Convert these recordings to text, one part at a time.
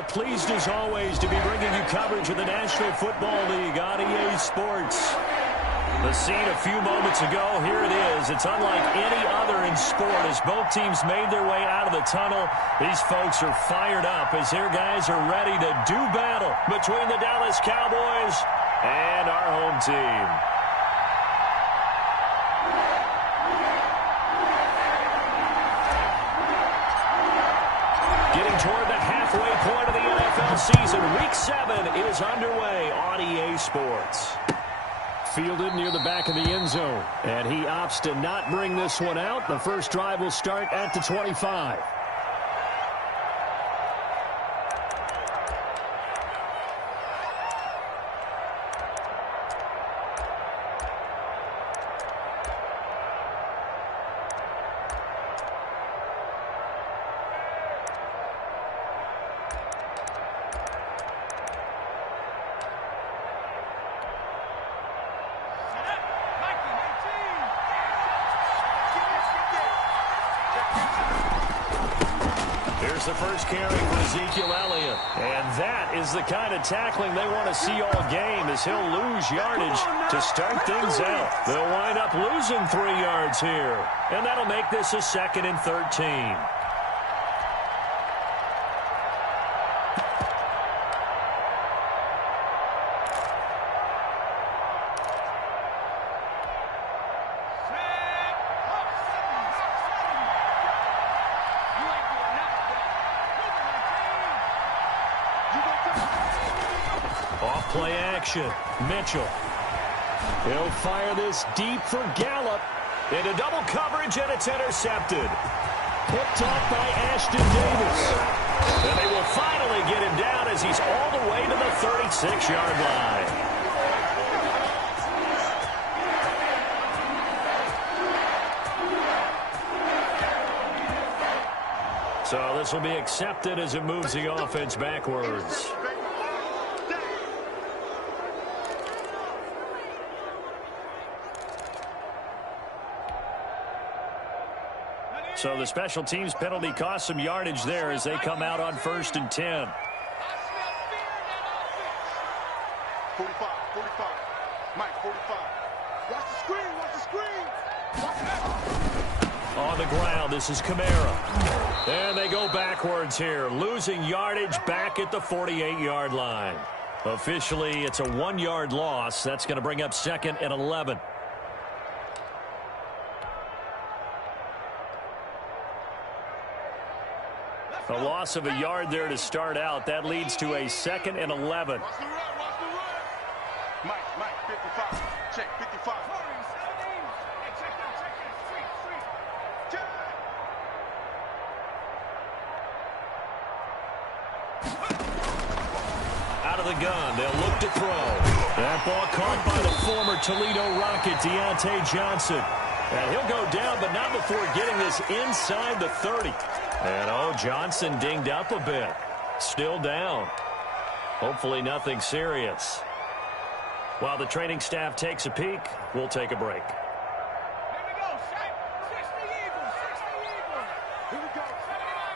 are pleased as always to be bringing you coverage of the National Football League on EA Sports. The scene a few moments ago, here it is. It's unlike any other in sport as both teams made their way out of the tunnel. These folks are fired up as their guys are ready to do battle between the Dallas Cowboys and our home team. Getting toward the halfway point of the NFL season, Week 7 is underway on EA Sports. Fielded near the back of the end zone, and he opts to not bring this one out. The first drive will start at the 25. Here's the first carry for Ezekiel Elliott. And that is the kind of tackling they want to see all game as he'll lose yardage to start things out. They'll wind up losing 3 yards here. And that'll make this a 2nd and 13. Off-play action. Mitchell. He'll fire this deep for Gallup. Into double coverage, and it's intercepted. Picked off by Ashton Davis. And they will finally get him down as he's all the way to the 36-yard line. So this will be accepted as it moves the offense backwards. So the special teams penalty cost some yardage there as they come out on 1st and 10. 45, 45. Mike, 45. Watch the screen, watch the screen. On the ground, this is Kamara. And they go backwards here, losing yardage back at the 48-yard line. Officially, it's a 1-yard loss. That's going to bring up 2nd and 11. A loss of a yard there to start out. That leads to a 2nd and 11. Watch the run, watch the run. Mike, 55. Check, 55. Out of the gun, they'll look to throw. That ball caught by the former Toledo Rocket, Deontay Johnson. And he'll go down, but not before getting this inside the 30. And, Johnson dinged up a bit. Still down. Hopefully nothing serious. While the training staff takes a peek, we'll take a break. Here we go, Shaq. 60 Eagles, 60 Eagles. Here we go. 79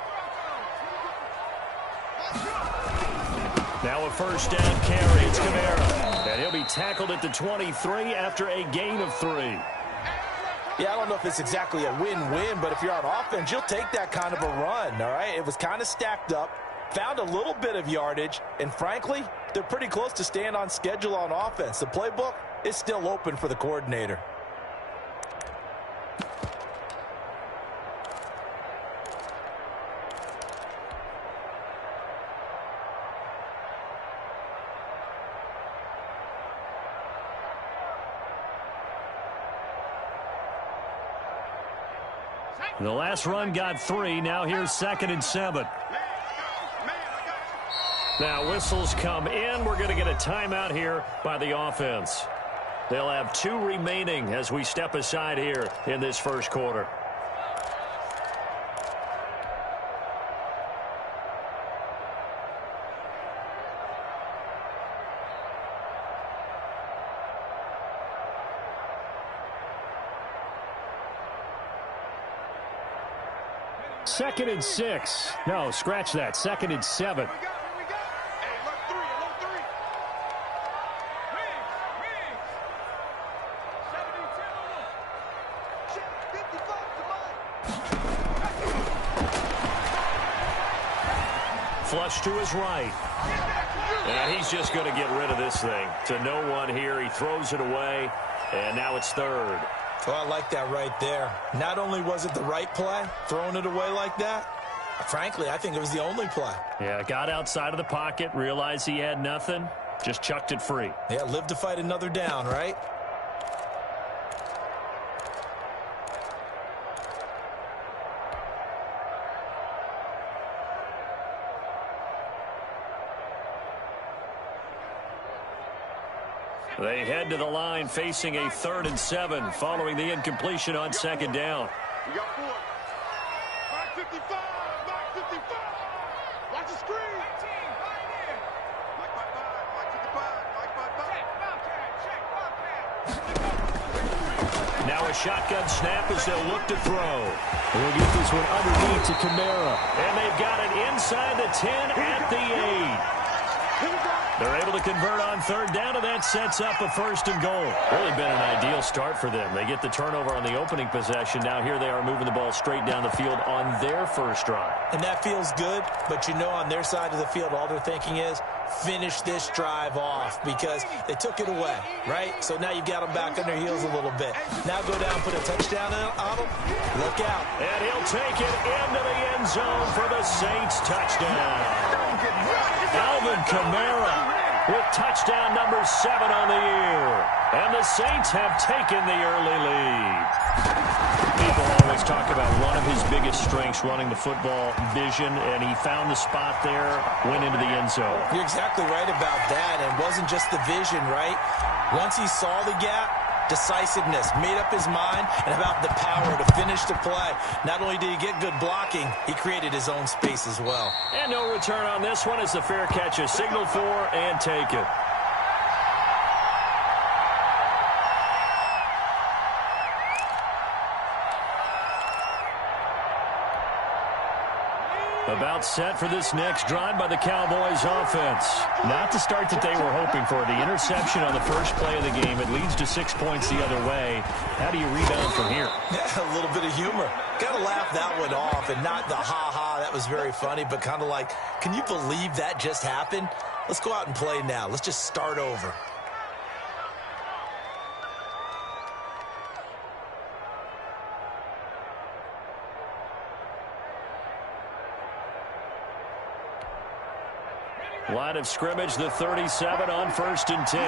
Broncos. Now a first down carry. It's Kamara. And he'll be tackled at the 23 after a gain of 3. Yeah, I don't know if it's exactly a win-win, but if you're on offense, you'll take that kind of a run, all right? It was kind of stacked up, found a little bit of yardage, and frankly, they're pretty close to staying on schedule on offense. The playbook is still open for the coordinator. The last run got 3. Now here's 2nd and 7. Now whistles come in. We're going to get a timeout here by the offense. They'll have 2 remaining as we step aside here in this first quarter. Second and 6. No, scratch that. 2nd and 7. flush to his right. And he's just going to get rid of this thing. To no one here. He throws it away, and now it's third. Well, I like that right there. Not only was it the right play, throwing it away like that, frankly, I think it was the only play. Yeah, got outside of the pocket, realized he had nothing, just chucked it free. Yeah, live to fight another down, right? They head to the line facing a 3rd and 7 following the incompletion on second down. We got 4. Mark 55. Mark 55. Watch the screen. Mike 55. Mike 55. Mike 55. Now a shotgun snap as they'll look to throw. We'll get this one underneath to Kamara. And they've got it inside the 10 at the 8. They're able to convert on 3rd down, and that sets up a 1st and goal. Really been an ideal start for them. They get the turnover on the opening possession. Now here they are moving the ball straight down the field on their first drive. And that feels good, but you know on their side of the field, all they're thinking is finish this drive off because they took it away, right? So now you've got them back on their heels a little bit. Now go down, put a touchdown on them. Look out. And he'll take it into the end zone for the Saints touchdown. Alvin Kamara with touchdown number 7 on the year. And the Saints have taken the early lead. People always talk about one of his biggest strengths, running the football, vision, and he found the spot there, went into the end zone. You're exactly right about that. And it wasn't just the vision, right? Once he saw the gap, decisiveness, made up his mind, and about the power to finish the play. Not only did he get good blocking, he created his own space as well. And no return on this one as the fair catch is signaled for and taken. About set for this next drive by the Cowboys offense. Not the start that they were hoping for. The interception on the first play of the game. It leads to 6 points the other way. How do you rebound from here? Yeah, a little bit of humor. Got to laugh that one off and not the ha-ha. That was very funny, but kind of like, can you believe that just happened? Let's go out and play now. Let's just start over. Line of scrimmage, the 37 on 1st and 10.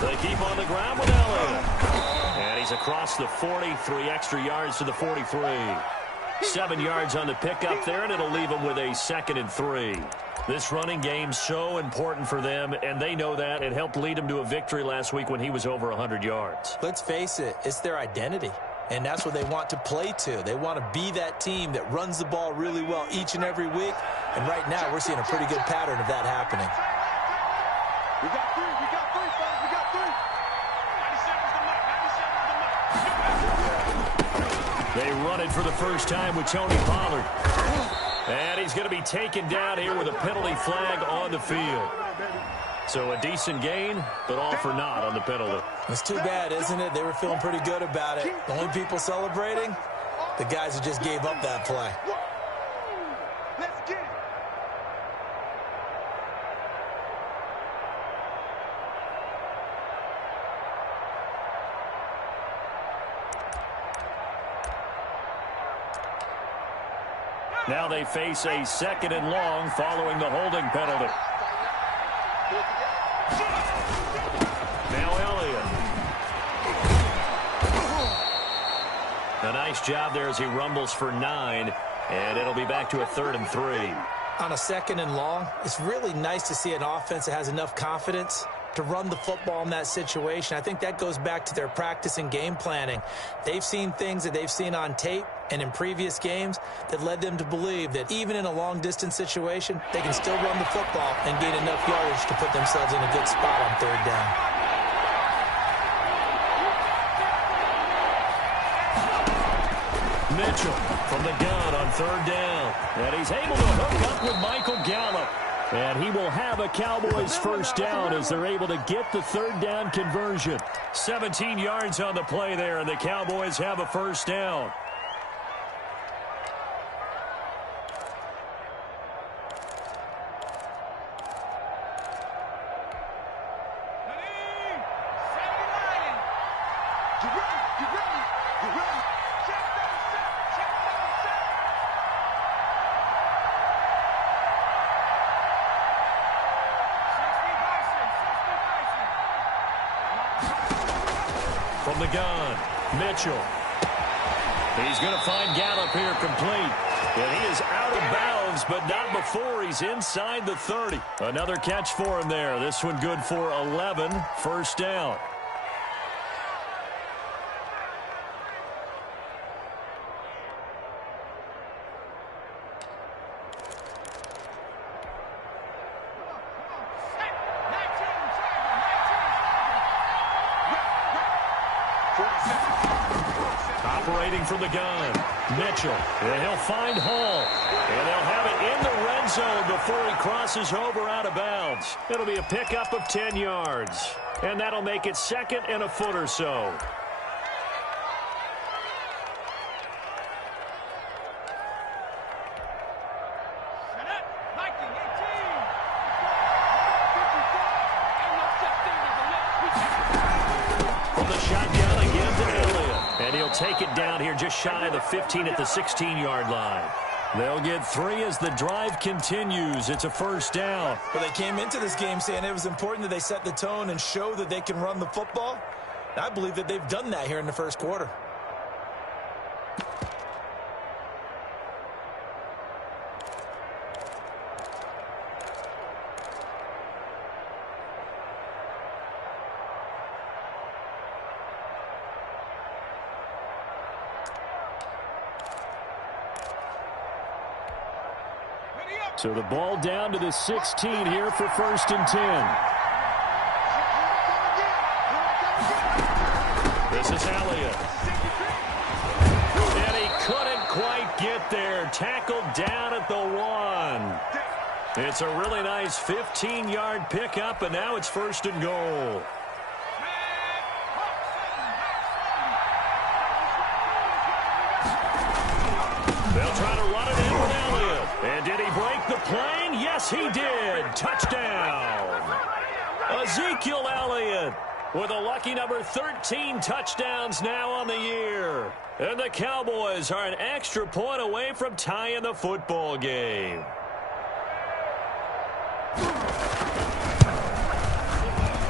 They keep on the ground with Elliott. And he's across the 40, 3 extra yards to the 43. 7 yards on the pickup there, and it'll leave them with a 2nd and 3. This running game so important for them, and they know that. It helped lead them to a victory last week when he was over 100 yards. Let's face it, it's their identity. And that's what they want to play to. They want to be that team that runs the ball really well each and every week. And right now, we're seeing a pretty good pattern of that happening. We got 3. We got 3, fellas. We got 3. They run it for the first time with Tony Pollard. And he's going to be taken down here with a penalty flag on the field. So a decent gain, but all for naught on the penalty. It's too bad, isn't it? They were feeling pretty good about it. The only people celebrating, the guys who just gave up that play. Let's get it. Now they face a 2nd and long following the holding penalty. Now Elliott. A nice job there as he rumbles for 9, and it'll be back to a 3rd and 3. On a 2nd and long, it's really nice to see an offense that has enough confidence to run the football in that situation. I think that goes back to their practice and game planning. They've seen things that they've seen on tape and in previous games that led them to believe that even in a long-distance situation, they can still run the football and gain enough yardage to put themselves in a good spot on 3rd down. Mitchell from the gun on 3rd down. And he's able to hook up with Michael Gallup. And he will have a Cowboys first down as they're able to get the third down conversion. 17 yards on the play there, and the Cowboys have a first down. From the gun, Mitchell. He's going to find Gallup here complete. And he is out of bounds, but not before he's inside the 30. Another catch for him there. This one good for 11. First down. Operating from the gun, Mitchell. And he'll find Hall. And they'll have it in the red zone before he crosses over out of bounds. It'll be a pickup of 10 yards. And that'll make it second and a foot or so. From the shotgun again to Elliott. And he'll take it down here just shy of the 15 at the 16-yard line. They'll get 3 as the drive continues. It's a first down. But they came into this game saying it was important that they set the tone and show that they can run the football. I believe that they've done that here in the first quarter. So the ball down to the 16 here for first and 10. This is Elliott. And he couldn't quite get there. Tackled down at the 1. It's a really nice 15-yard pickup, and now it's first and goal. They'll try to run it in with Elliott. And did he break the plane? Yes, he did. Touchdown. Ezekiel Elliott with a lucky number 13 touchdowns now on the year. And the Cowboys are an extra point away from tying the football game.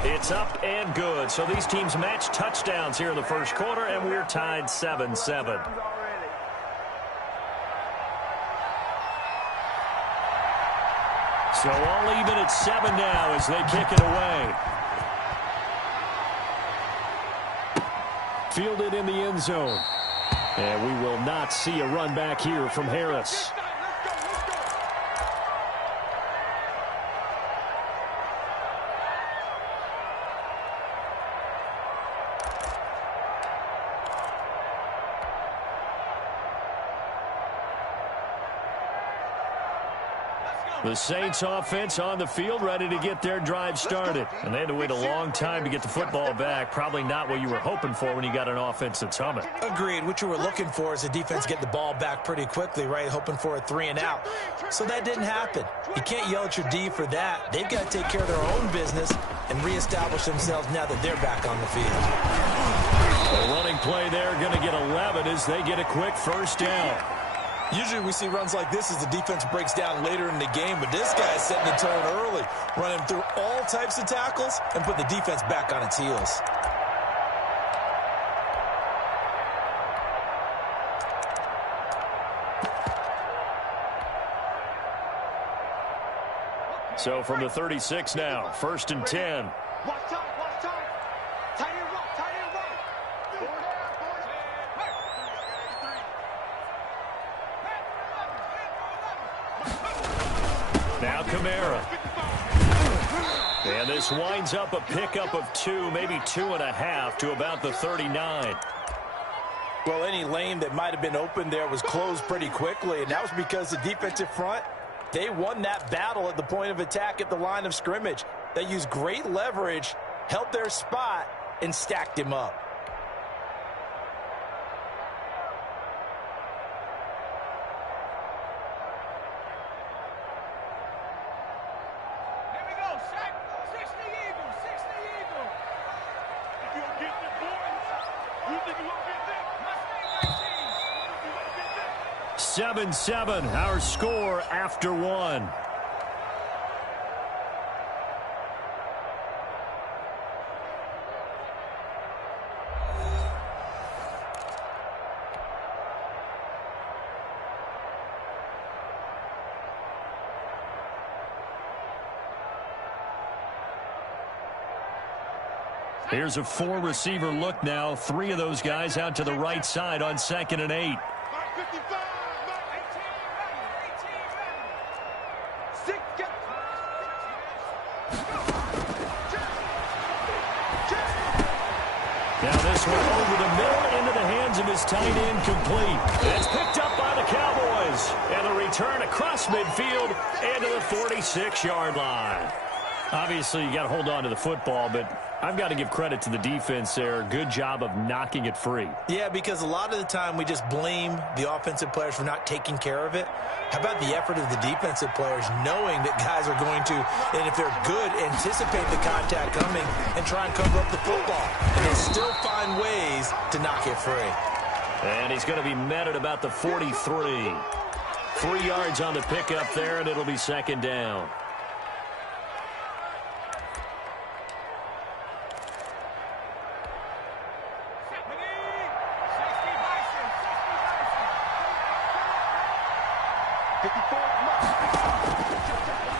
It's up and good. So these teams match touchdowns here in the first quarter, and we're tied 7-7. So all even at 7 now as they kick it away. Fielded in the end zone. And we will not see a run back here from Harris. The Saints offense on the field, ready to get their drive started. And they had to wait a long time to get the football back. Probably not what you were hoping for when you got an offense that's humming. Agreed. What you were looking for is the defense get the ball back pretty quickly, right? Hoping for a 3 and out. So that didn't happen. You can't yell at your D for that. They've got to take care of their own business and reestablish themselves now that they're back on the field. A running play there, going to get 11 as they get a quick first down. Usually we see runs like this as the defense breaks down later in the game, but this guy is setting the tone early, running through all types of tackles and put the defense back on its heels. So from the 36 now, first and 10. Watch time, watch time. Tight end right, tight end right. Now Kamara. And this winds up a pickup of 2, maybe 2.5 to about the 39. Well, any lane that might have been open there was closed pretty quickly, and that was because the defensive front They won that battle at the point of attack at the line of scrimmage. They used great leverage, held their spot, and stacked him up. Here we go, Shaq. 60 Eagles, 60 Eagles. If you don't get this, boys, you think you won't get this? Mustang 19. 7-7, our score after one. Here's a four-receiver look now. Three of those guys out to the right side on 2nd and 8. Mark 55, Mark 18 ready. 6, get. Now this one over the middle into the hands of his tight end, complete. It's picked up by the Cowboys. And the return across midfield and to the 46-yard line. Obviously, you got to hold on to the football, but I've got to give credit to the defense there. Good job of knocking it free. Yeah, because a lot of the time we just blame the offensive players for not taking care of it. How about the effort of the defensive players knowing that guys are going to, and if they're good, anticipate the contact coming and try and cover up the football. And they still find ways to knock it free. And he's going to be met at about the 43. 3 yards on the pickup there, and it'll be 2nd down.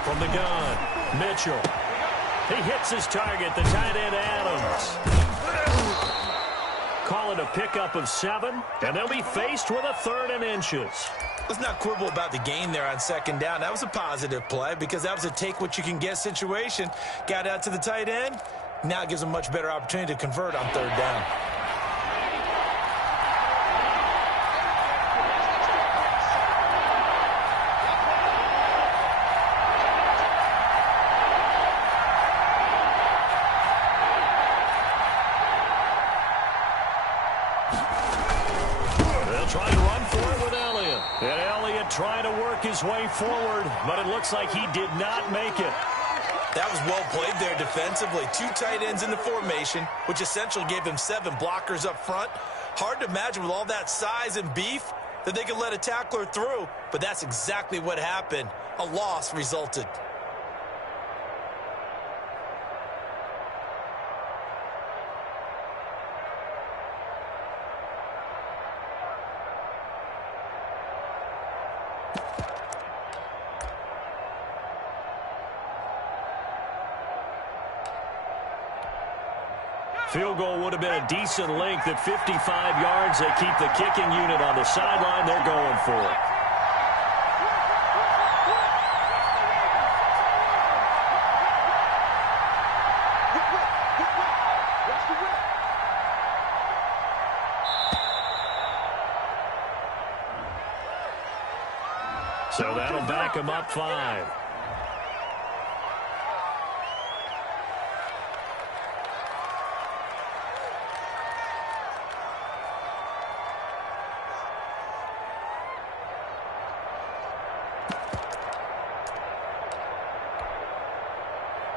From the gun, Mitchell. He hits his target, the tight end Adams. Call it a pickup of 7, and they'll be faced with a 3rd and inches. Let's not quibble about the gain there on 2nd down. That was a positive play because that was a take-what-you-can-get situation. Got out to the tight end. Now it gives them a much better opportunity to convert on 3rd down. Trying to work his way forward, but it looks like he did not make it. That was well played there defensively. 2 tight ends in the formation, which essentially gave him 7 blockers up front. Hard to imagine with all that size and beef that they could let a tackler through, but that's exactly what happened. A loss resulted. Field goal would have been a decent length at 55 yards. They keep the kicking unit on the sideline. They're going for it. So that'll back him up 5.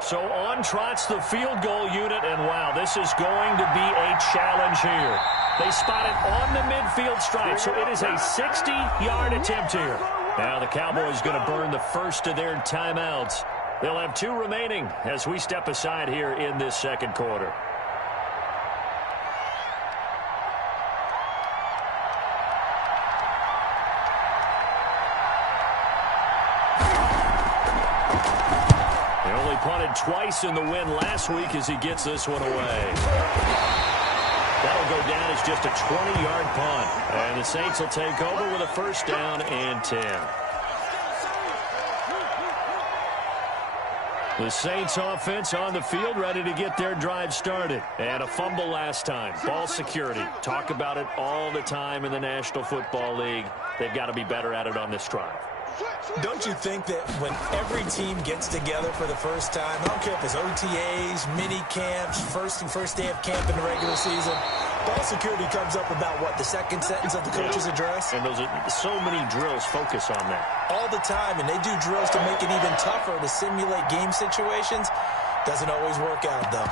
So on trots the field goal unit, and wow, this is going to be a challenge here. They spot it on the midfield stripe, so it is a 60-yard attempt here. Now the Cowboys going to burn the first of their timeouts. They'll have 2 remaining as we step aside here in this 2nd quarter. Punted twice in the win last week as he gets this one away. That'll go down as just a 20-yard punt. And the Saints will take over with a 1st down and 10. The Saints offense on the field ready to get their drive started. And a fumble last time. Ball security. Talk about it all the time in the National Football League. They've got to be better at it on this drive. Don't you think that when every team gets together for the first time, I don't care if it's OTAs, mini camps, first day of camp in the regular season, ball security comes up about what, the second sentence of the coach's address? And those are so many drills focus on that. All the time, and they do drills to make it even tougher to simulate game situations. Doesn't always work out, though.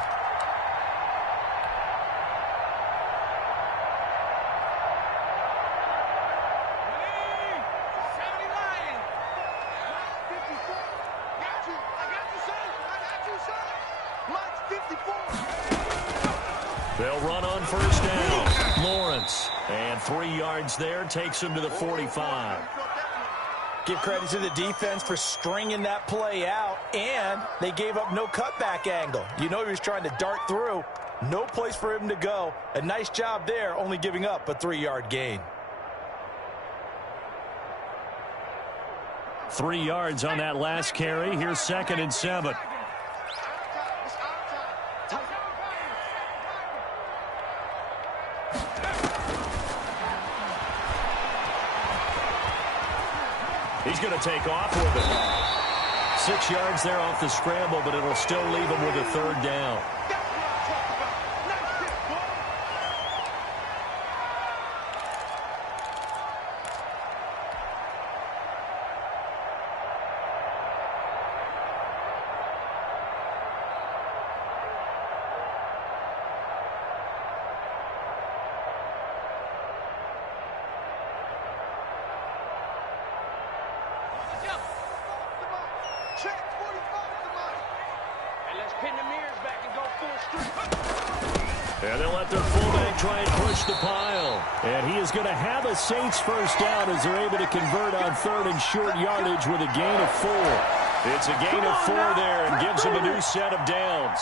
They'll run on first down. Lawrence. And 3 yards there takes him to the 45. Give credit to the defense for stringing that play out, and they gave up no cutback angle. You know he was trying to dart through. No place for him to go. A nice job there, only giving up a 3-yard gain. 3 yards on that last carry. Here's 2nd and 7. He's going to take off with it. 6 yards there off the scramble, but it'll still leave him with a 3rd down. And they'll let their fullback try and push the pile. And he is going to have a Saints first down as they're able to convert on 3rd and short yardage with a gain of 4. It's a gain of 4 there and gives them a new set of downs.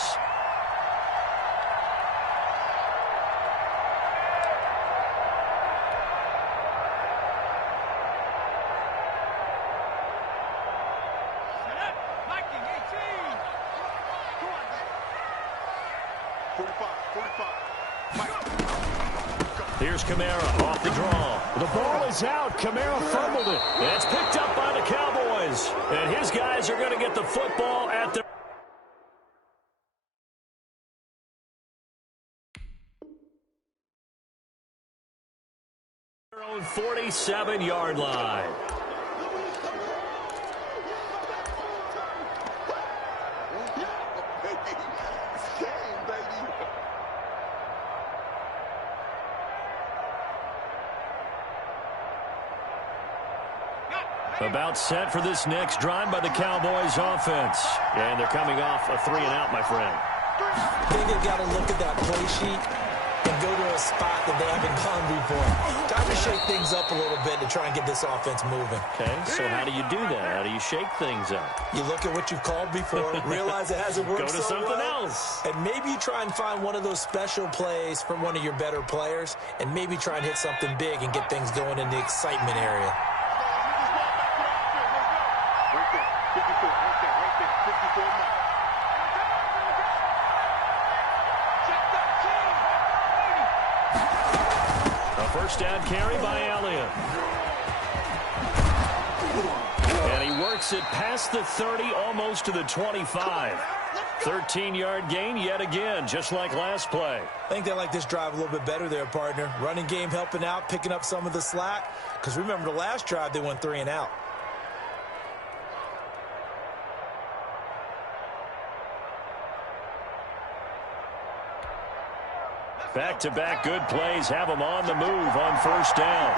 Here's Kamara off the draw. The ball is out. Kamara fumbled it. And it's picked up by the Cowboys. And his guys are going to get the football at their own 47-yard line. About set for this next drive by the Cowboys offense. And they're coming off a 3-and-out, my friend. I think they've got to look at that play sheet and go to a spot that they haven't gone before. Time to shake things up a little bit to try and get this offense moving. Okay, so how do you do that? How do you shake things up? You look at what you've called before, realize it hasn't worked Go to so something well, else. and maybe you try and find one of those special plays from one of your better players, and maybe try and hit something big and get things going in the excitement area. First down carry by Elliott. And he works it past the 30, almost to the 25. 13-yard gain yet again, just like last play. I think they like this drive a little bit better there, partner. Running game helping out, picking up some of the slack. Because remember the last drive, they went 3-and-out. Back-to-back good plays have them on the move on first down.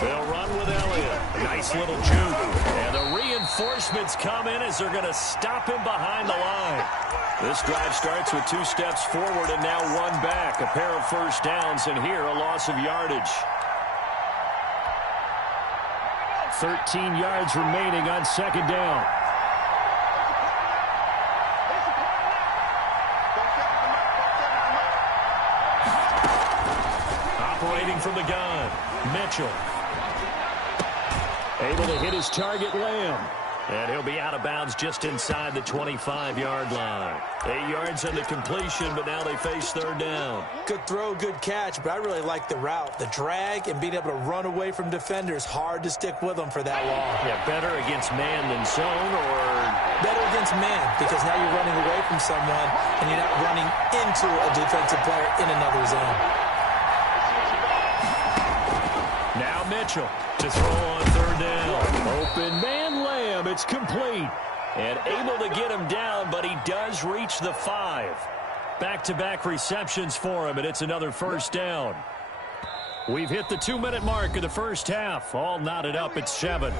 They'll run with Elliott. A nice little juke. And the reinforcements come in as they're going to stop him behind the line. This drive starts with 2 steps forward and now 1 back. A pair of first downs, and here a loss of yardage. 13 yards remaining on second down. Operating from the gun, Mitchell. Able to hit his target, Lamb. And he'll be out of bounds just inside the 25-yard line. 8 yards on the completion, but now they face third down. Good throw, good catch, but I really like the route. The drag and being able to run away from defenders, hard to stick with them for that long. Yeah, better against man than zone, or? Better against man, because now you're running away from someone and you're not running into a defensive player in another zone. Now Mitchell to throw on third down. Open man Lamb. It's complete. And able to get him down, but he does reach the 5. Back-to-back receptions for him, and it's another first down. We've hit the 2-minute mark of the first half. All knotted up at 7.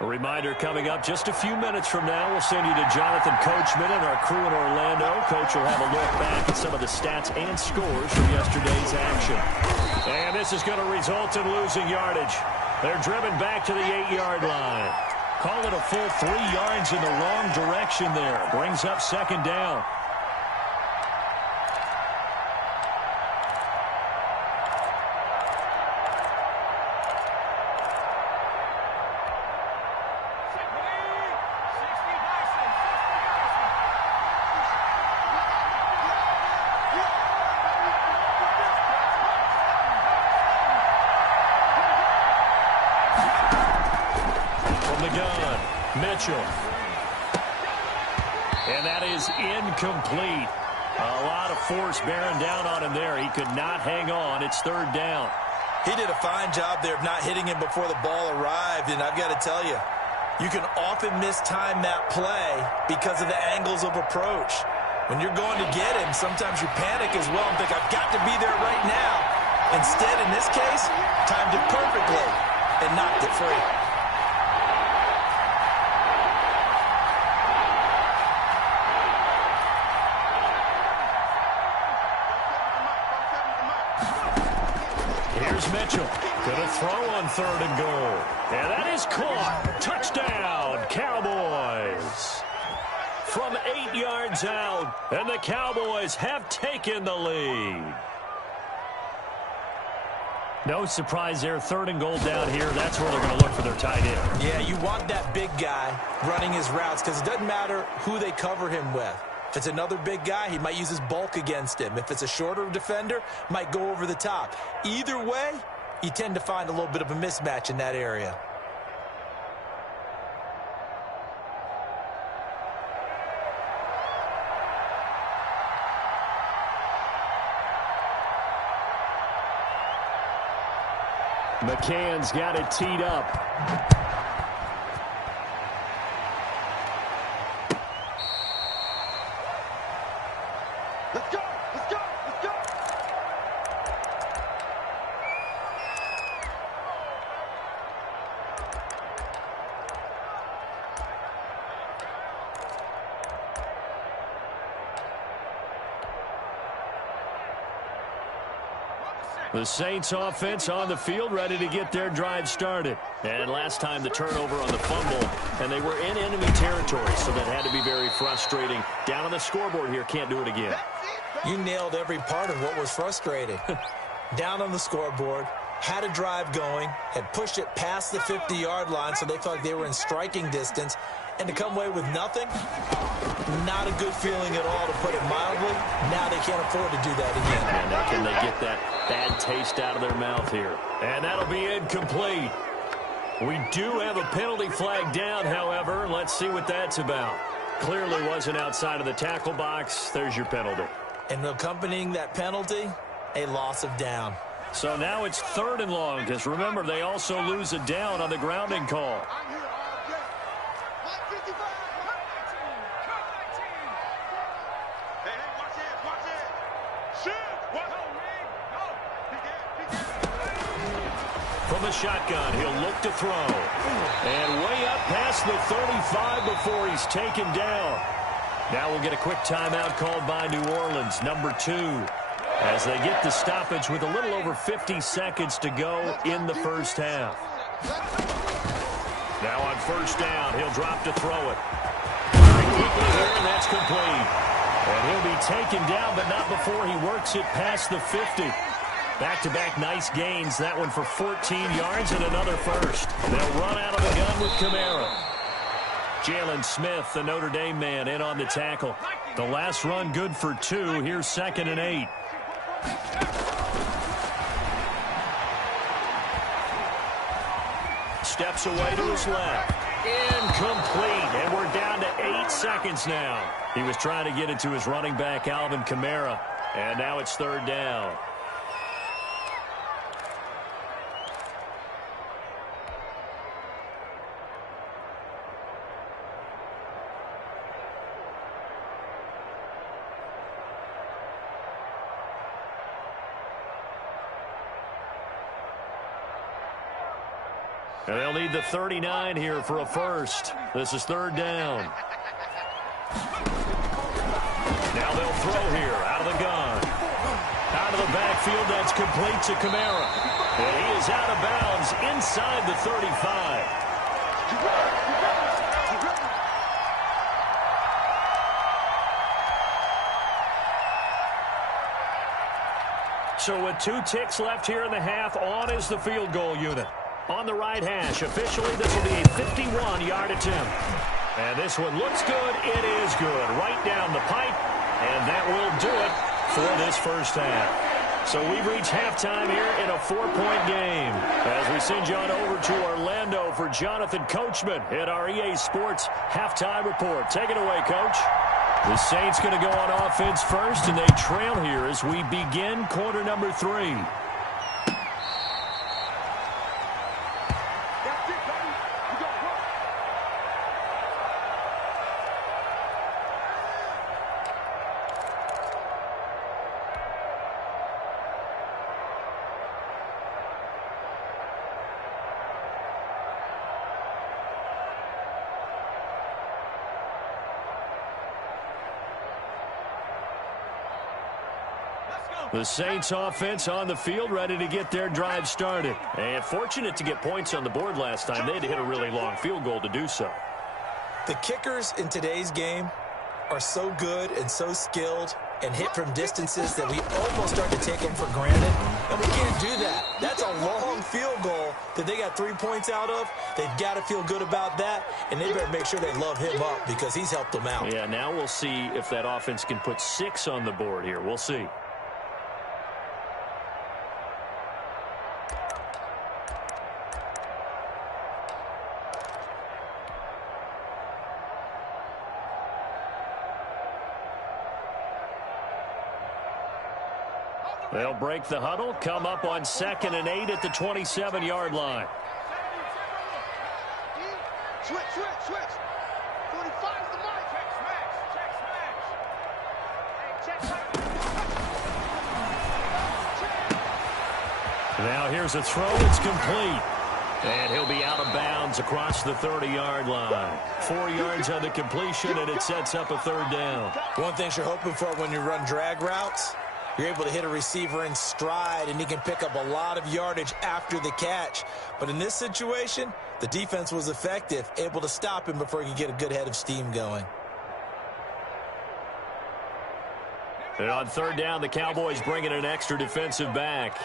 A reminder coming up just a few minutes from now. We'll send you to Jonathan Coachman and our crew in Orlando. Coach will have a look back at some of the stats and scores from yesterday's action. And this is going to result in losing yardage. They're driven back to the 8-yard line. Call it a full 3 yards in the wrong direction there. Brings up second down. Mitchell. And that is incomplete. A lot of force bearing down on him there. He could not hang on. It's third down. He did a fine job there of not hitting him before the ball arrived, and I've got to tell you, you can often mistime that play because of the angles of approach. When you're going to get him, sometimes you panic as well and think, I've got to be there right now. Instead, in this case, timed it perfectly and knocked it free. Mitchell going to throw on third and goal. And that is caught. Touchdown, Cowboys. From 8 yards out, and the Cowboys have taken the lead. No surprise there. Third and goal down here. That's where they're going to look for their tight end. Yeah, you want that big guy running his routes because it doesn't matter who they cover him with. If it's another big guy, he might use his bulk against him. If it's a shorter defender, might go over the top. Either way, you tend to find a little bit of a mismatch in that area. McCann's got it teed up. Let's go! Let's go! Let's go! The Saints offense on the field, ready to get their drive started. And last time the turnover on the fumble, and they were in enemy territory, so that had to be very frustrating. Down on the scoreboard here, can't do it again. You nailed every part of what was frustrating. Down on the scoreboard, had a drive going, had pushed it past the 50-yard line, so they felt like they were in striking distance, and to come away with nothing, not a good feeling at all, to put it mildly. Now they can't afford to do that again. And now can they get that bad taste out of their mouth here? And that'll be incomplete. We do have a penalty flag down, however. Let's see what that's about. Clearly wasn't outside of the tackle box. There's your penalty. And accompanying that penalty, a loss of down. So now it's third and long, because remember, they also lose a down on the grounding call. I'm here all day. 155, 119. Hey, watch it, watch it. Shoot! What? No. From the shotgun, he'll look to throw. And way up past the 35 before he's taken down. Now we'll get a quick timeout called by New Orleans, number 2. As they get the stoppage with a little over 50 seconds to go in the first half. Now on first down, he'll drop to throw it. Very quickly here, and that's complete. And he'll be taken down, but not before he works it past the 50. Back-to-back nice gains. That one for 14 yards and another first. They'll run out of the gun with Kamara. Jalen Smith, the Notre Dame man, in on the tackle. The last run good for 2. Here's 2nd and 8. Steps away to his left. Incomplete. And we're down to 8 seconds now. He was trying to get it to his running back, Alvin Kamara. And now it's 3rd down. And they'll need the 39 here for a first. This is 3rd down. Now they'll throw here out of the gun. Out of the backfield, that's complete to Kamara. And he is out of bounds inside the 35. So with 2 ticks left here in the half, on is the field goal unit. On the right hash, officially this will be a 51-yard attempt. And this one looks good. It is good. Right down the pipe. And that will do it for this first half. So we've reached halftime here in a 4-point game. As we send you on over to Orlando for Jonathan Coachman at our EA Sports Halftime Report. Take it away, Coach. The Saints going to go on offense first, and they trail here as we begin quarter number 3. The Saints offense on the field, ready to get their drive started. And fortunate to get points on the board last time. They had to hit a really long field goal to do so. The kickers in today's game are so good and so skilled and hit from distances that we almost start to take them for granted. And we can't do that. That's a long field goal that they got 3 points out of. They've got to feel good about that, and they better make sure they love him up because he's helped them out. Yeah, now we'll see if that offense can put 6 on the board here. We'll see. They'll break the huddle, come up on 2nd and 8 at the 27-yard line. Switch. 45's the mark. Now here's a throw. It's complete. And he'll be out of bounds across the 30-yard line. 4 yards on the completion, and it sets up a 3rd down. One thing you're hoping for when you run drag routes, you're able to hit a receiver in stride, and he can pick up a lot of yardage after the catch. But in this situation, the defense was effective, able to stop him before he could get a good head of steam going. And on 3rd down, the Cowboys bring in an extra defensive back.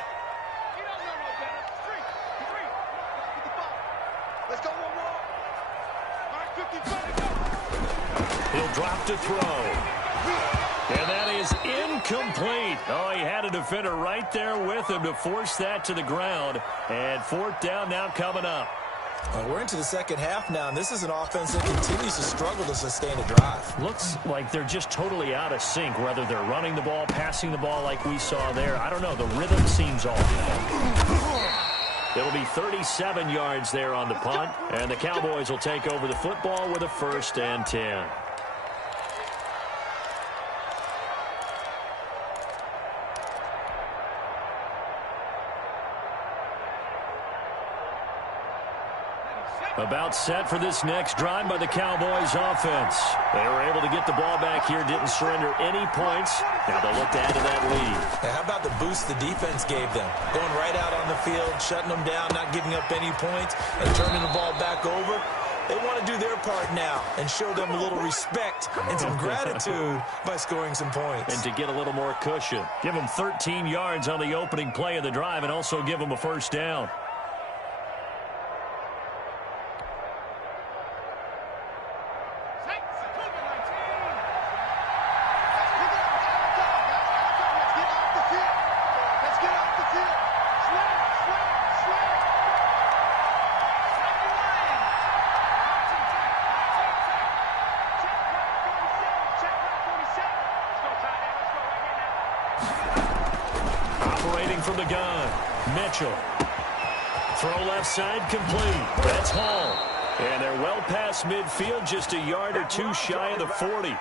He'll drop to throw. And that is incomplete. Oh, he had a defender right there with him to force that to the ground. And 4th down now coming up. We're into the second half now, and this is an offense that continues to struggle to sustain a drive. Looks like they're just totally out of sync, whether they're running the ball, passing the ball like we saw there. I don't know. The rhythm seems off. It'll be 37 yards there on the punt, and the Cowboys will take over the football with a 1st and 10. About set for this next drive by the Cowboys offense. They were able to get the ball back here, didn't surrender any points. Now they'll look to add to that lead. Now, how about the boost the defense gave them? Going right out on the field, shutting them down, not giving up any points, and turning the ball back over. They want to do their part now and show them a little respect and some gratitude by scoring some points. And to get a little more cushion. Give them 13 yards on the opening play of the drive and also give them a first down. From the gun, Mitchell. Throw left side complete. That's Hall. And they're well past midfield, just a yard or two shy of the 40.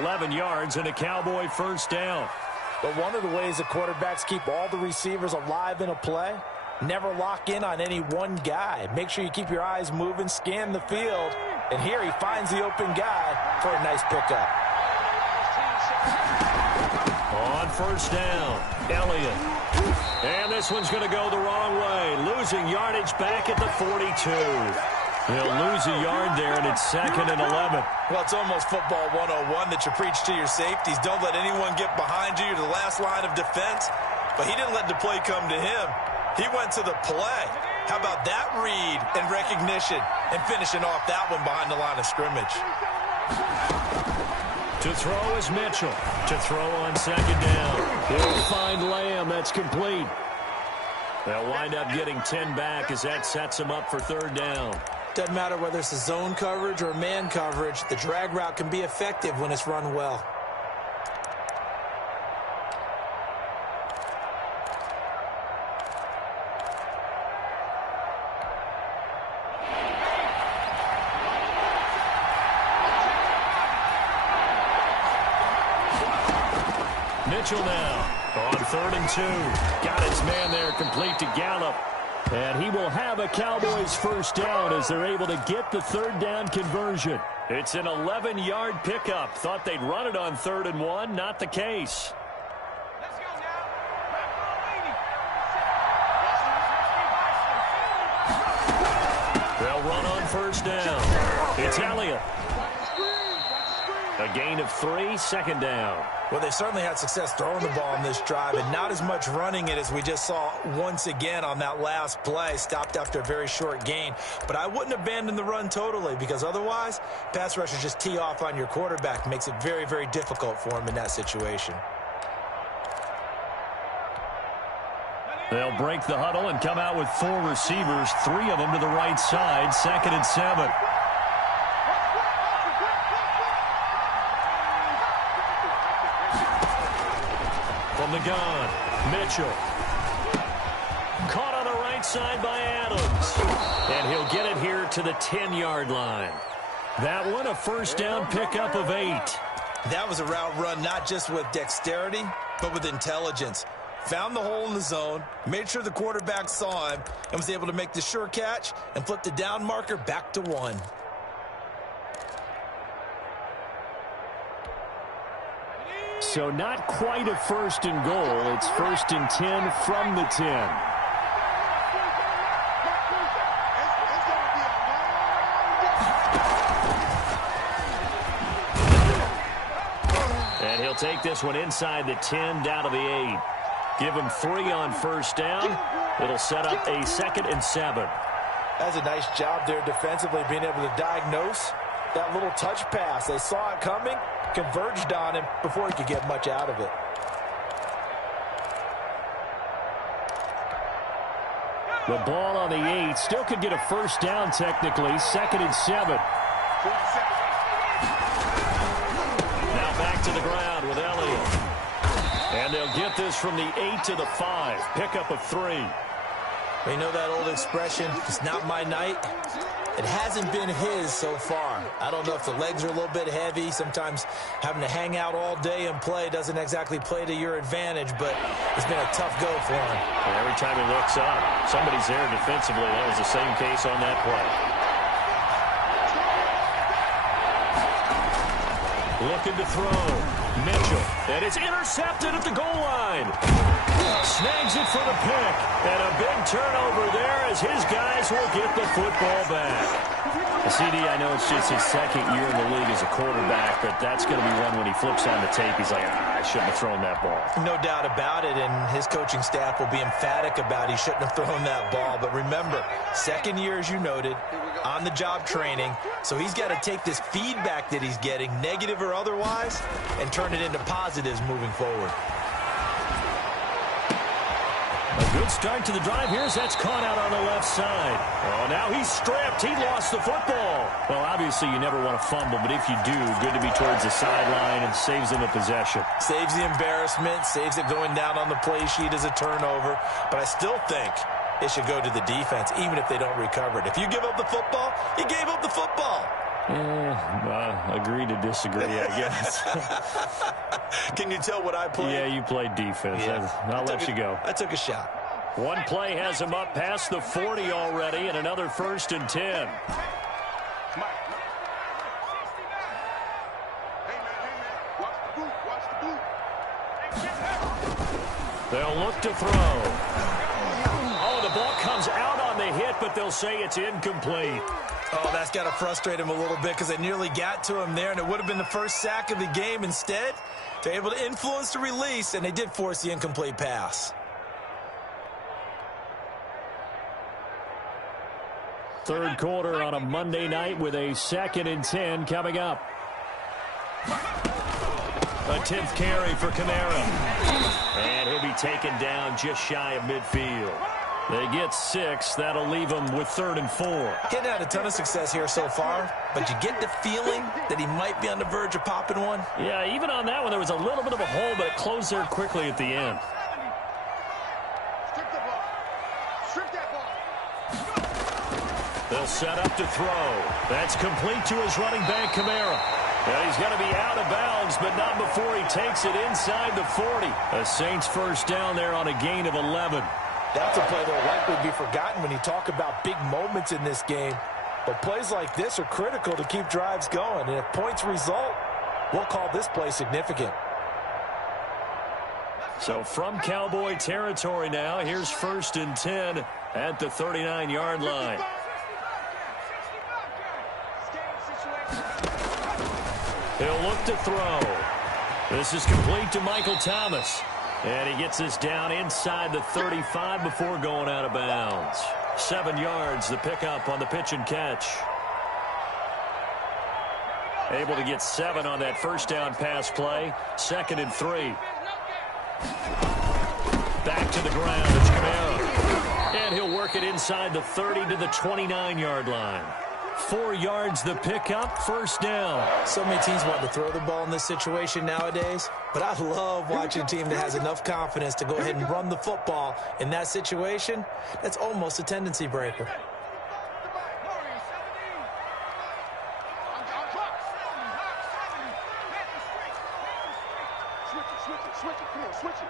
11 yards and a Cowboy first down. But one of the ways the quarterbacks keep all the receivers alive in a play, never lock in on any one guy. Make sure you keep your eyes moving, scan the field. And here he finds the open guy for a nice pickup. On first down, Elliott. And this one's going to go the wrong way. Losing yardage back at the 42. He'll lose a yard there, and it's 2nd and 11. Well, it's almost football 101 that you preach to your safeties. Don't let anyone get behind you. You're the last line of defense. But he didn't let the play come to him. He went to the play. How about that read and recognition and finishing off that one behind the line of scrimmage? To throw is Mitchell. To throw on second down. He'll find Lamb. That's complete. They'll wind up getting 10 back as that sets them up for third down. Doesn't matter whether it's a zone coverage or man coverage. The drag route can be effective when it's run well. Mitchell now on 3rd and 2. Got his man there complete to Gallup. And he will have a Cowboys first down as they're able to get the third down conversion. It's an 11-yard pickup. Thought they'd run it on 3rd and 1. Not the case. Let's go now. They'll run on first down. It's Elliott. A gain of 3, second down. Well, they certainly had success throwing the ball on this drive, and not as much running it as we just saw once again on that last play. Stopped after a very short gain. But I wouldn't abandon the run totally, because otherwise, pass rushers just tee off on your quarterback. Makes it very, very difficult for him in that situation. They'll break the huddle and come out with 4 receivers, 3 of them to the right side, 2nd and 7. From the gun, Mitchell. Caught on the right side by Adams. And he'll get it here to the 10-yard line. That one, a first down pickup of 8. That was a route run not just with dexterity, but with intelligence. Found the hole in the zone, made sure the quarterback saw him, and was able to make the sure catch and flip the down marker back to 1. So not quite a first and goal. It's 1st and 10 from the 10. And he'll take this one inside the 10 down to the 8. Give him 3 on first down. It'll set up a 2nd and 7. That's a nice job there defensively, being able to diagnose that little touch pass. They saw it coming, converged on him before he could get much out of it. The ball on the 8 still could get a first down technically. 2nd and 7. Now back to the ground with Elliott. And they'll get this from the 8 to the 5. Pickup of 3. You know that old expression, it's not my night? It hasn't been his so far. I don't know if the legs are a little bit heavy. Sometimes having to hang out all day and play doesn't exactly play to your advantage, but it's been a tough go for him. And every time he looks up, somebody's there defensively. That was the same case on that play. Looking to throw. Mitchell. And it's intercepted at the goal line. Snags it for the pick. And a big turnover there as his guys will get the football back. CD, I know it's just his second year in the league as a quarterback, but that's going to be one when he flips on the tape. He's like, I shouldn't have thrown that ball. No doubt about it, and his coaching staff will be emphatic about he shouldn't have thrown that ball. But remember, second year, as you noted, on-the-job training, so he's got to take this feedback that he's getting, negative or otherwise, and turn it into positives moving forward. A good start to the drive here as that's caught out on the left side. Oh, now he's stripped. He lost the football. Well, obviously you never want to fumble, but if you do, good to be towards the sideline and saves them a possession. Saves the embarrassment, saves it going down on the play sheet as a turnover. But I still think it should go to the defense, even if they don't recover it. If you give up the football, you gave up the football. Agree to disagree, I guess. Can you tell what I played? Yeah, you played defense. Yeah. I'll let you go. I took a shot. One play has him up past the 40 already, and another 1st and 10. Hey, man. Watch the boot. Watch the boot. They'll look to throw. Oh, the ball comes out on the hit, but they'll say it's incomplete. Oh, that's got to frustrate him a little bit because they nearly got to him there, and it would have been the first sack of the game. Instead, they're able to influence the release, and they did force the incomplete pass. Third quarter on a Monday night with a 2nd and 10 coming up. A 10th carry for Kamara. And he'll be taken down just shy of midfield. They get 6. That'll leave them with 3rd and 4. Getting had a ton of success here so far, but you get the feeling that he might be on the verge of popping one. Yeah, even on that one, there was a little bit of a hole, but it closed there quickly at the end. Strip the ball. Strip that ball. They'll set up to throw. That's complete to his running back, Kamara. And he's going to be out of bounds, but not before he takes it inside the 40. A Saints first down there on a gain of 11. That's a play that will likely be forgotten when you talk about big moments in this game. But plays like this are critical to keep drives going. And if points result, we'll call this play significant. So from Cowboy territory now, here's 1st and 10 at the 39-yard line. He'll look to throw. This is complete to Michael Thomas. And he gets this down inside the 35 before going out of bounds. 7 yards, the pickup on the pitch and catch. Able to get 7 on that first down pass play. 2nd and 3. Back to the ground, it's Kamara. And he'll work it inside the 30 to the 29-yard line. 4 yards the pickup, 1st down. So many teams want to throw the ball in this situation nowadays, but I love watching a team that has enough confidence to go ahead and run the football in that situation. That's almost a tendency breaker. Switch it. Come on, switch it.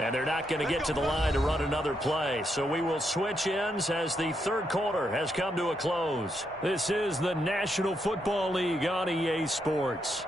And they're not going to get to the line to run another play. So we will switch ends as the third quarter has come to a close. This is the National Football League on EA Sports.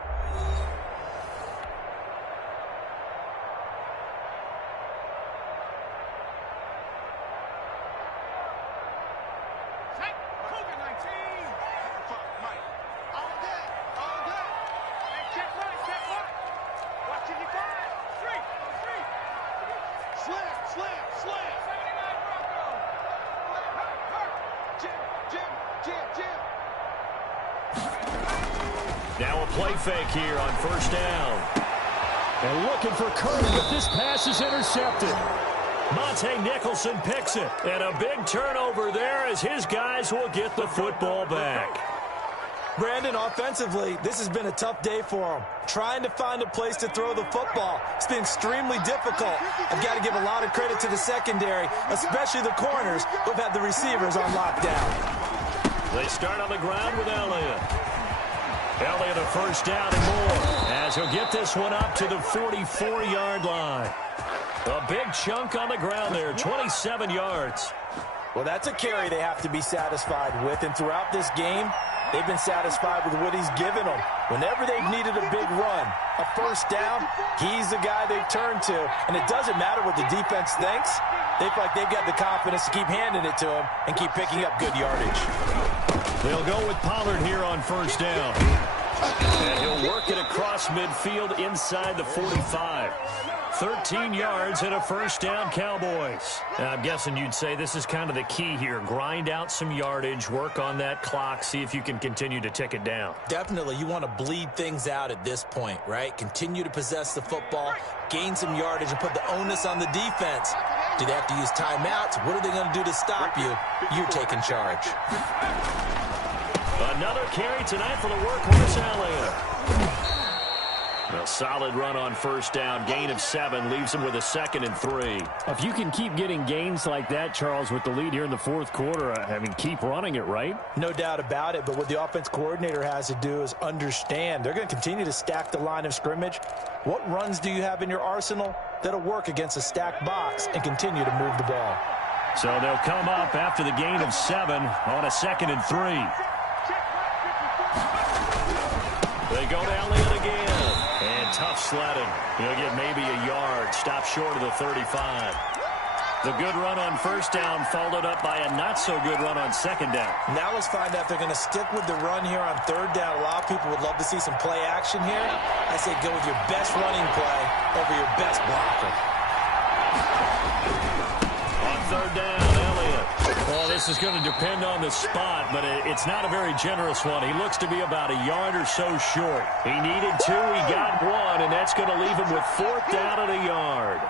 Now a play fake here on 1st down. And looking for Curry, but this pass is intercepted. Monte Nicholson picks it. And a big turnover there as his guys will get the football back. Brandon, offensively, this has been a tough day for him. Trying to find a place to throw the football. It's been extremely difficult. I've got to give a lot of credit to the secondary, especially the corners who've had the receivers on lockdown. They start on the ground with Elliott. Elliott a 1st down and more as he'll get this one up to the 44-yard line. A big chunk on the ground there, 27 yards. Well, that's a carry they have to be satisfied with, and throughout this game, they've been satisfied with what he's given them. Whenever they've needed a big run, a first down, he's the guy they've turned to. And it doesn't matter what the defense thinks. They feel like they've got the confidence to keep handing it to him and keep picking up good yardage. They'll go with Pollard here on first down. And he'll work it across midfield inside the 45. 13 yards and a first down, Cowboys. Now, I'm guessing you'd say this is kind of the key here. Grind out some yardage, work on that clock, see if you can continue to tick it down. Definitely, you want to bleed things out at this point, right? Continue to possess the football, gain some yardage, and put the onus on the defense. Do they have to use timeouts? What are they going to do to stop you? You're taking charge. Another carry tonight for the workhorse Elliott. A solid run on first down. Gain of 7 leaves him with a 2nd and 3. If you can keep getting gains like that, Charles, with the lead here in the fourth quarter, I mean, keep running it, right? No doubt about it, but what the offense coordinator has to do is understand they're going to continue to stack the line of scrimmage. What runs do you have in your arsenal that'll work against a stacked box and continue to move the ball? So they'll come up after the gain of 7 on a 2nd and 3. They go to Elliott again. And tough sledding. He'll get maybe a yard. Stop short of the 35. The good run on first down followed up by a not-so-good run on second down. Now let's find out if they're going to stick with the run here on third down. A lot of people would love to see some play action here. I say go with your best running play over your best blocker. On third down, Elliott. Well, this is going to depend on the spot, but it's not a very generous one. He looks to be about a yard or so short. He needed 2, he got 1, and that's going to leave him with 4th down and a yard.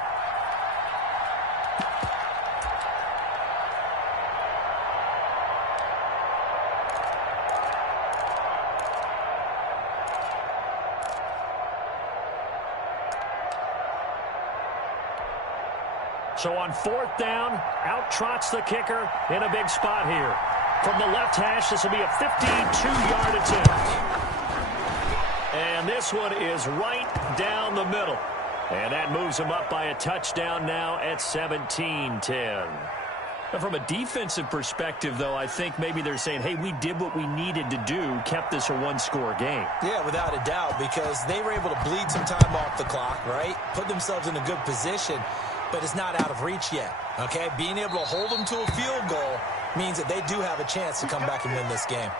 So on 4th down, out trots the kicker in a big spot here. From the left hash, this will be a 52-yard attempt. And this one is right down the middle. And that moves him up by a touchdown now at 17-10. From a defensive perspective, though, I think maybe they're saying, hey, we did what we needed to do, kept this a one-score game. Yeah, without a doubt, because they were able to bleed some time off the clock, right? Put themselves in a good position. But it's not out of reach yet, okay? Being able to hold them to a field goal means that they do have a chance to come back and win this game.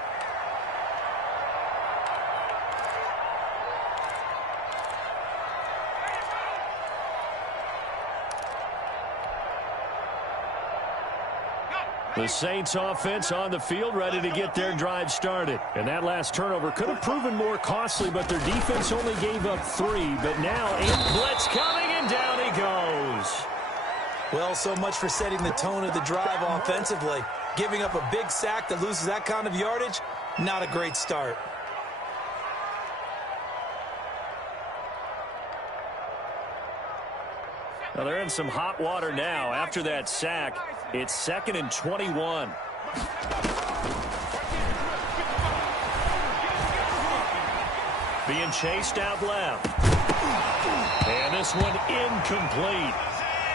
The Saints offense on the field, ready to get their drive started. And that last turnover could have proven more costly, but their defense only gave up 3. But now, a blitz coming, and down he goes. Well, so much for setting the tone of the drive offensively. Giving up a big sack that loses that kind of yardage, not a great start. Well, they're in some hot water now. After that sack, it's 2nd and 21. Being chased out left. And this one incomplete.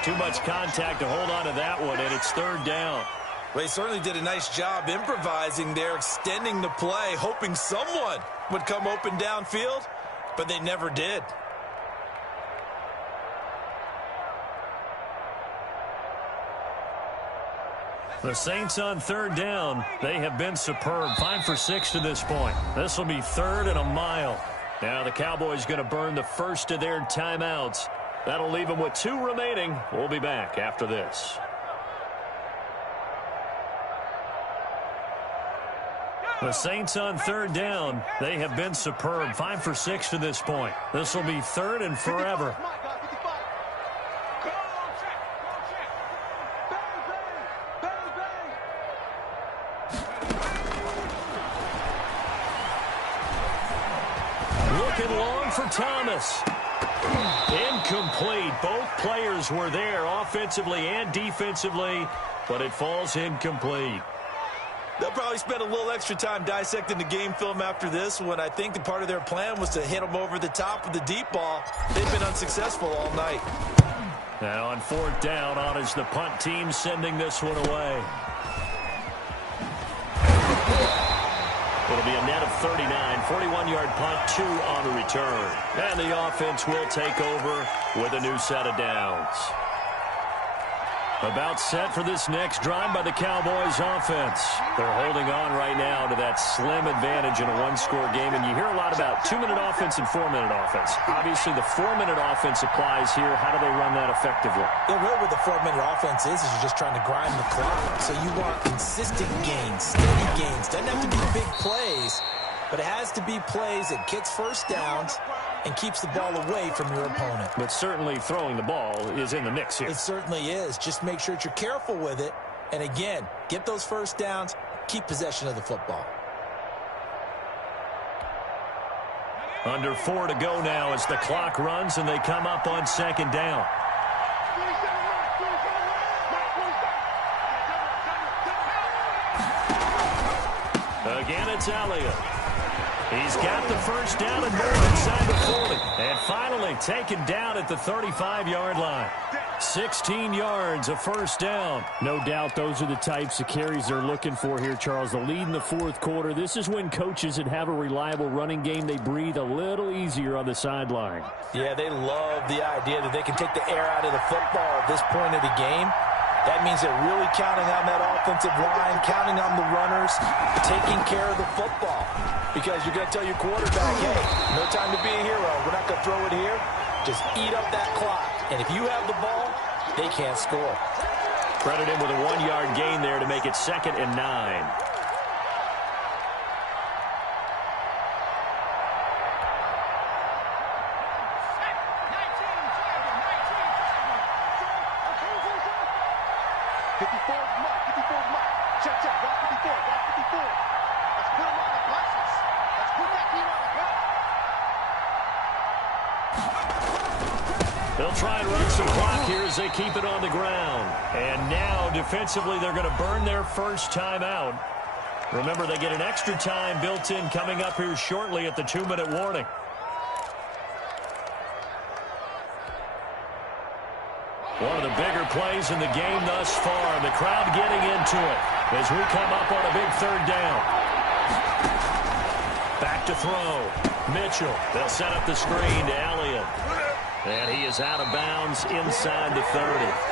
Too much contact to hold on to that one, and it's 3rd down. Well, they certainly did a nice job improvising there, extending the play, hoping someone would come open downfield, but they never did. The Saints on 3rd down. They have been superb. 5 for 6 to this point. This will be 3rd and a mile. Now the Cowboys going to burn the first of their timeouts. That'll leave them with 2 remaining. We'll be back after this. The Saints on 3rd down. They have been superb. 5 for 6 to this point. This will be 3rd and forever. Looking long for Thomas. Incomplete. Both players were there offensively and defensively, but it falls incomplete. They'll probably spend a little extra time dissecting the game film after this one. I think the part of their plan was to hit them over the top with the deep ball. They've been unsuccessful all night. Now on fourth down, on is the punt team sending this one away. It'll be a net of 39, 41-yard punt, 2 on the return. And the offense will take over with a new set of downs. About set for this next drive by the Cowboys offense. They're holding on right now to that slim advantage in a one-score game. And you hear a lot about 2-minute offense and 4-minute offense. Obviously, the 4-minute offense applies here. How do they run that effectively? Yeah, really what the 4-minute offense is you're just trying to grind the clock. So you want consistent gains, steady gains. Doesn't have to be big plays, but it has to be plays that gets first downs and keeps the ball away from your opponent. But certainly throwing the ball is in the mix here. It certainly is. Just make sure that you're careful with it. And again, get those first downs, keep possession of the football. Under 4 to go now as the clock runs and they come up on second down. Again, it's Elliott. He's got the first down and more inside the 40. And finally taken down at the 35-yard line. 16 yards, a first down. No doubt those are the types of carries they're looking for here, Charles. The lead in the fourth quarter. This is when coaches that have a reliable running game, they breathe a little easier on the sideline. Yeah, they love the idea that they can take the air out of the football at this point of the game. That means they're really counting on that offensive line, counting on the runners, taking care of the football. Because you're going to tell your quarterback, hey, no time to be a hero. We're not going to throw it here. Just eat up that clock. And if you have the ball, they can't score. Credit him with a 1-yard gain there to make it 2nd and 9. They'll try and run some clock here as they keep it on the ground. And now, defensively, they're going to burn their first timeout. Remember, they get an extra time built in coming up here shortly at the 2-minute warning. One of the bigger plays in the game thus far. The crowd getting into it as we come up on a big 3rd down. Back to throw. Mitchell. They'll set up the screen to Elliott. And he is out of bounds inside the 30.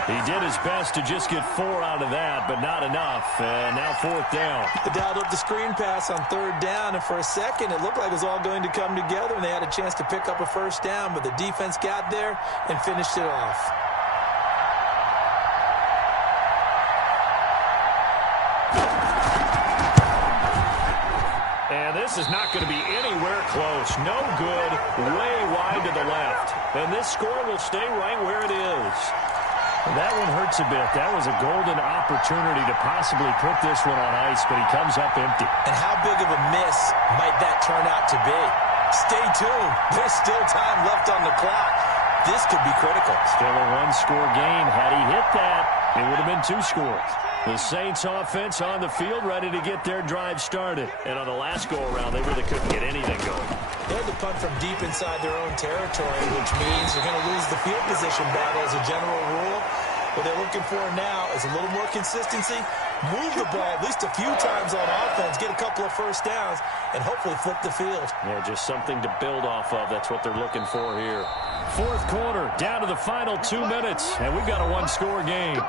He did his best to just get 4 out of that, but not enough. And now 4th down. They dialed up the screen pass on 3rd down, and for a second it looked like it was all going to come together, and they had a chance to pick up a first down, but the defense got there and finished it off. And this is not going to be anywhere close. No good, way wide to the left. And this score will stay right where it is. That one hurts a bit. That was a golden opportunity to possibly put this one on ice, but he comes up empty. And how big of a miss might that turn out to be? Stay tuned. There's still time left on the clock. This could be critical. Still a 1-score game. Had he hit that, it would have been 2 scores. The Saints offense on the field ready to get their drive started. And on the last go-around, they really couldn't get anything going. They had to punt from deep inside their own territory, which means they're going to lose the field position battle as a general rule. What they're looking for now is a little more consistency, move the ball at least a few times on offense, get a couple of first downs, and hopefully flip the field. Yeah, just something to build off of. That's what they're looking for here. 4th quarter, down to the final 2 minutes, and we've got a 1-score game.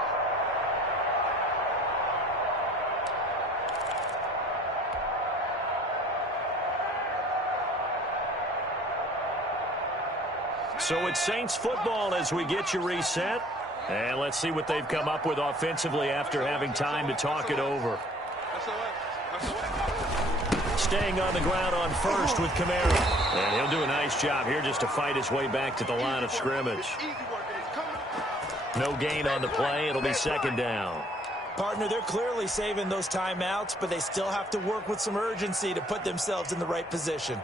So it's Saints football as we get you reset. And let's see what they've come up with offensively after having time to talk it over. Staying on the ground on first with Kamara. And he'll do a nice job here just to fight his way back to the line of scrimmage. No gain on the play. It'll be 2nd down. Partner, they're clearly saving those timeouts, but they still have to work with some urgency to put themselves in the right position.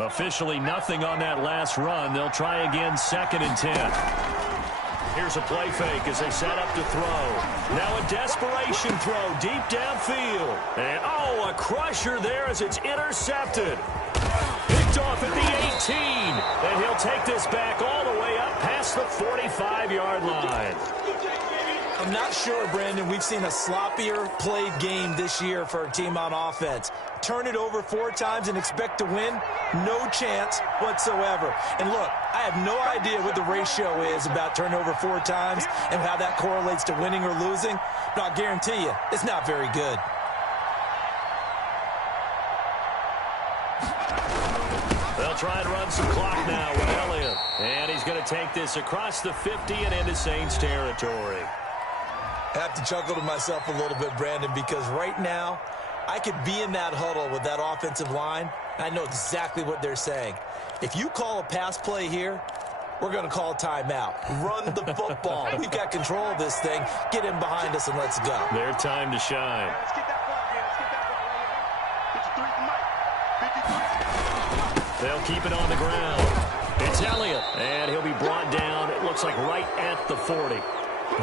Officially nothing on that last run. They'll try again, 2nd and 10. Here's a play fake as they set up to throw. Now a desperation throw deep downfield. And, a crusher there as it's intercepted. Picked off at the 18. And he'll take this back all the way up past the 45-yard line. I'm not sure, Brandon, we've seen a sloppier played game this year for a team on offense. Turn it over 4 times and expect to win? No chance whatsoever. And look, I have no idea what the ratio is about turnover 4 times and how that correlates to winning or losing. But I'll guarantee you, it's not very good. They'll try and run some clock now with Elliott. And he's going to take this across the 50 and into Saints territory. I have to chuckle to myself a little bit, Brandon, because right now I could be in that huddle with that offensive line. I know exactly what they're saying. If you call a pass play here, we're going to call timeout. Run the football. We've got control of this thing. Get in behind us and let's go. Their time to shine. Let's get that ball, man. Let's get that ball right here. 53 for Mike. 53. They'll keep it on the ground. It's Elliott, and he'll be brought down, it looks like right at the 40.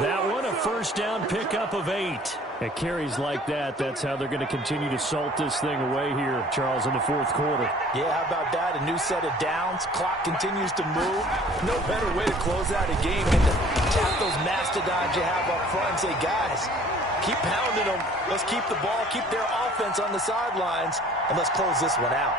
That one, a first down pickup of 8. At carries like that, that's how they're going to continue to salt this thing away here, Charles, in the 4th quarter. Yeah, how about that? A new set of downs. Clock continues to move. No better way to close out a game than to tap those mastodons you have up front and say, guys, keep pounding them. Let's keep the ball, keep their offense on the sidelines, and let's close this one out.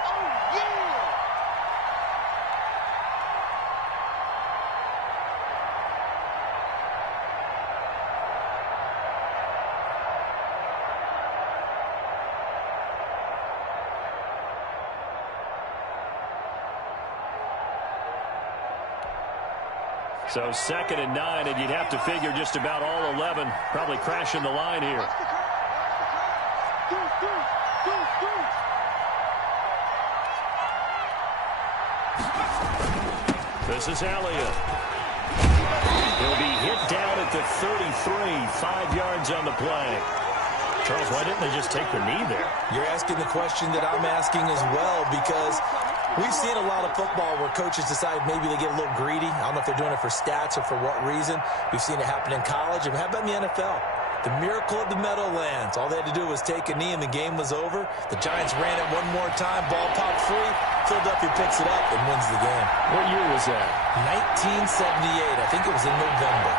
So 2nd and 9, and you'd have to figure just about all 11 probably crashing the line here. This is Elliott. He'll be hit down at the 33, 5 yards on the play. Charles, why didn't they just take the knee there? You're asking the question that I'm asking as well, because we've seen a lot of football where coaches decide maybe they get a little greedy. I don't know if they're doing it for stats or for what reason. We've seen it happen in college. And how about in the NFL? The miracle of the Meadowlands. All they had to do was take a knee and the game was over. The Giants ran it one more time. Ball popped free. Philadelphia picks it up and wins the game. What year was that? 1978. I think it was in November.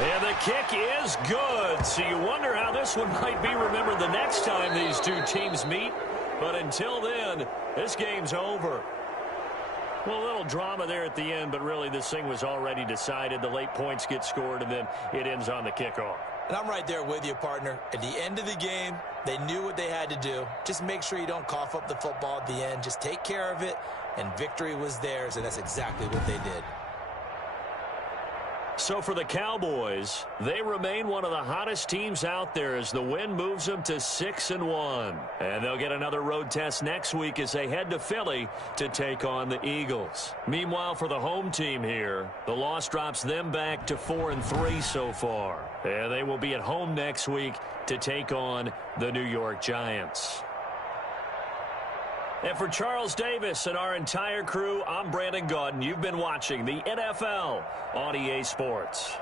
And the kick is good. So you wonder how this one might be remembered the next time these two teams meet. But until then, this game's over. Well, a little drama there at the end, but really this thing was already decided. The late points get scored, and then it ends on the kickoff. And I'm right there with you, partner. At the end of the game, they knew what they had to do. Just make sure you don't cough up the football at the end. Just take care of it, and victory was theirs, and that's exactly what they did. So for the Cowboys, they remain one of the hottest teams out there as the win moves them to 6-1. And they'll get another road test next week as they head to Philly to take on the Eagles. Meanwhile, for the home team here, the loss drops them back to 4-3 so far. And they will be at home next week to take on the New York Giants. And for Charles Davis and our entire crew, I'm Brandon Gaudin. You've been watching the NFL on EA Sports.